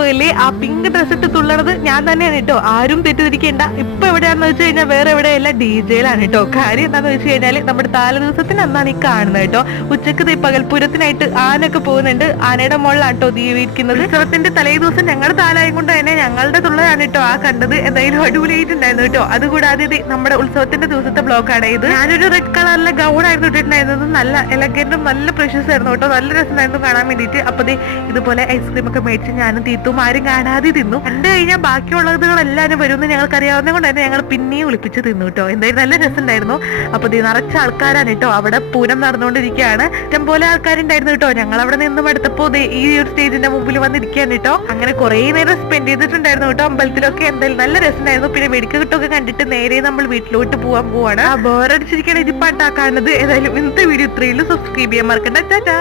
പോയില്ലേ ആ pink dress ഇട്ട് തുള്ളണത് ഞാൻ തന്നെയാണ് കേട്ടോ. ആരും തെറ്റിദ്ധരിക്കേണ്ട. ഇപ്പൊ എവിടെയാണെന്ന് വെച്ച് കഴിഞ്ഞാൽ വേറെ എവിടെയല്ല ഡിജെയിലാണ് കേട്ടോ. കാര്യം എന്താന്ന് വെച്ച് കഴിഞ്ഞാല് നമ്മുടെ താല ദിവസത്തിന് അന്നാണ് ഈ കാണുന്നത് കേട്ടോ. ഉച്ചക്ക് പകൽപൂരത്തിനായിട്ട് ആനൊക്കെ പോകുന്നുണ്ട്. ആനയുടെ മുകളിലാണ് കേട്ടോ ദീപിക്കുന്നത്. ഉത്സവത്തിന്റെ തലേ ദിവസം ഞങ്ങളുടെ താലായം കൊണ്ട് തന്നെ ഞങ്ങളുടെ തുള്ളലാണ് കേട്ടോ ആ കണ്ടത്. എന്തായാലും അടിപൊളിയായിട്ടുണ്ടായിരുന്നു കേട്ടോ. അതുകൂടാതെ നമ്മുടെ ഉത്സവത്തിന്റെ ദിവസത്തെ ബ്ലോഗാണ് ഇത്. ഞാനൊരു റെഡ് കളറിലെ ഗൗൺ ആയിരുന്നു ഇട്ടിട്ടുണ്ടായിരുന്നത്. നല്ല എലഗന്റും നല്ല പ്രഷ്യസ് ആയിരുന്നു കേട്ടോ. നല്ല രസമായിരുന്നു കാണാൻ വേണ്ടിയിട്ട്. അപ്പൊ ഇതുപോലെ ഐസ്ക്രീം ഒക്കെ മേടിച്ച് ഞാനും തീത്തും ആരും കാണാതെ തിന്നു. കണ്ടു കഴിഞ്ഞാൽ ബാക്കിയുള്ളതുകളെല്ലാരും വരുമെന്ന് ഞങ്ങൾക്ക് അറിയാവുന്നത് കൊണ്ട് തന്നെ ഞങ്ങൾ പിന്നെയും ഒളിപ്പിച്ച് തിന്നു കേട്ടോ. എന്തായാലും നല്ല രസമുണ്ടായിരുന്നു. അപ്പൊ നിറച്ച ആൾക്കാരാണ് കേട്ടോ. അവിടെ പൂരം നടന്നുകൊണ്ടിരിക്കുകയാണ്. ഇഷ്ടംപോലെ ആൾക്കാരുണ്ടായിരുന്നു കേട്ടോ. ഞങ്ങൾ അവിടെ നിന്ന് എടുത്തപ്പോ ഈ ഒരു സ്റ്റേജിന്റെ മുമ്പിൽ വന്നിരിക്കുകയാണ് കേട്ടോ. അങ്ങനെ കുറെ നേരം സ്പെൻഡ് ചെയ്തിട്ടുണ്ടായിരുന്നു കേട്ടോ അമ്പലത്തിലൊക്കെ. എന്തായാലും നല്ല രസമുണ്ടായിരുന്നു. പിന്നെ വെടിക്കെട്ടൊക്കെ കണ്ടിട്ട് നേരെ നമ്മൾ വീട്ടിലോട്ട് പോവാൻ പോവാണ്. ആ ബോറടിച്ചിരിക്കുകയാണ് ഇതിപ്പാട്ടാക്കാണത്. ഏതായാലും ഇന്നത്തെ വീഡിയോ ഇത്രയുള്ളൂ. സബ്സ്ക്രൈബ് ചെയ്യാൻ മറക്കണ്ട. ടാറ്റാ.